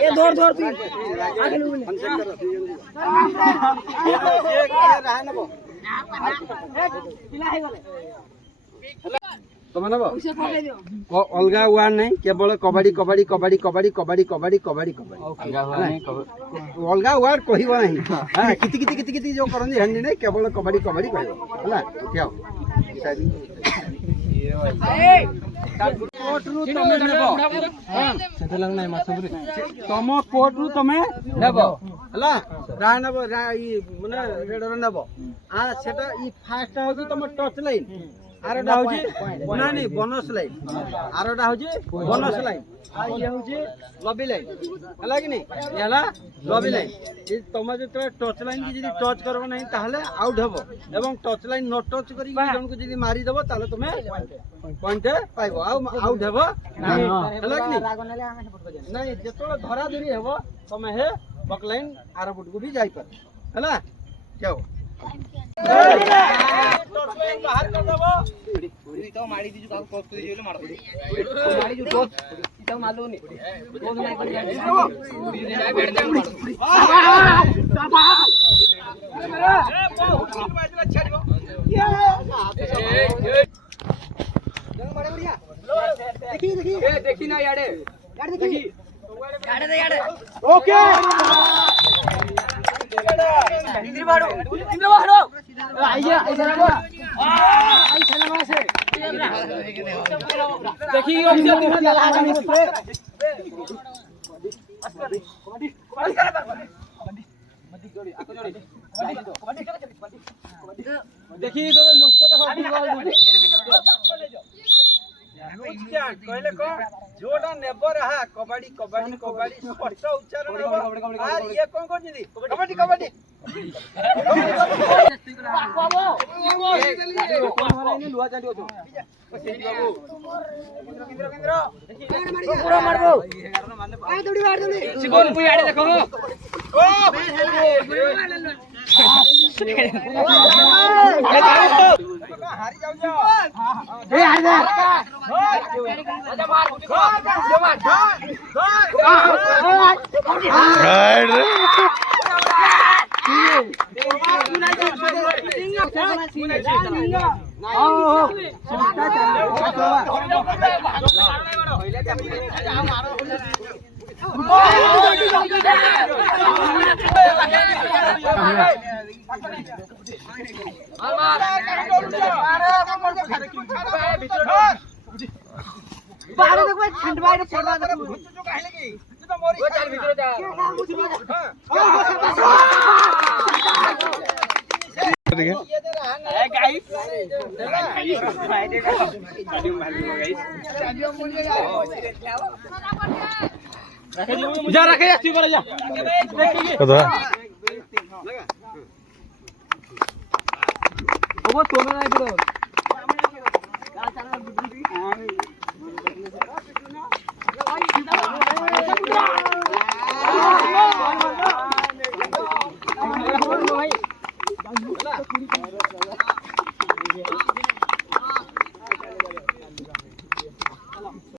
ये दौड़ दौड़ तू आगे लो तुम नब अलगा हुआ नहीं केवल कबड्डी कबड्डी कबड्डी कबड्डी कबड्डी कबड्डी कबड्डी कबड्डी अलगा हुआ कहब नहीं हाँ किति किति किति किति जो करनी हेंडी नहीं केवल कबड्डी कबड्डी कहब है क्या तुम कोर्ट रु तुम नेब है नब माने रेडर नेब सेटा फास्ट हूँ तुम टच लाइन आरटा हूँ ना नहीं बोनस लाइन आरटा हूँ बोनस लाइन ये हूँ लबी लाइन है कि नहीं ये लबी लाइन तुम जो टच लाइन की टच करब ना ताहले आउट हम एवं टच लाइन न टच कर जन को जी मारिदेव ताहले तुम पॉइंट पाइब आउट हेब है कि नहीं जो धरा धरी हेब तुम हे बक लाइन आर बुट को भी जापर है क्या बाहर कर देबो तो मारी दीजु का टॉस कर दियो मार मारी जो टॉस तो मालूम नहीं टॉस नहीं कर जाए जाए बैठ जा देखी ना याडे देखी याडे दे याडे ओके इंद्र बाड़ो आइए ऐसा ना ऐसा ना से देखी ऑप्शन देखी तो मुझको तो कहले को जोड़ा नेबर रहा कबड्डी कबड्डी कबड्डी स्पष्ट उच्चारण और ये कौन कौन जी कबड्डी कबड्डी लुआ चाटियो छो पूरा मारबो आ दौड़ी मार दौड़ी सिगोन पुई आडे देखो ओ हारी जाऊ जा ए हारी जा आजा मार राइट जा रखे अच्छी पर जा वो तो ना इधर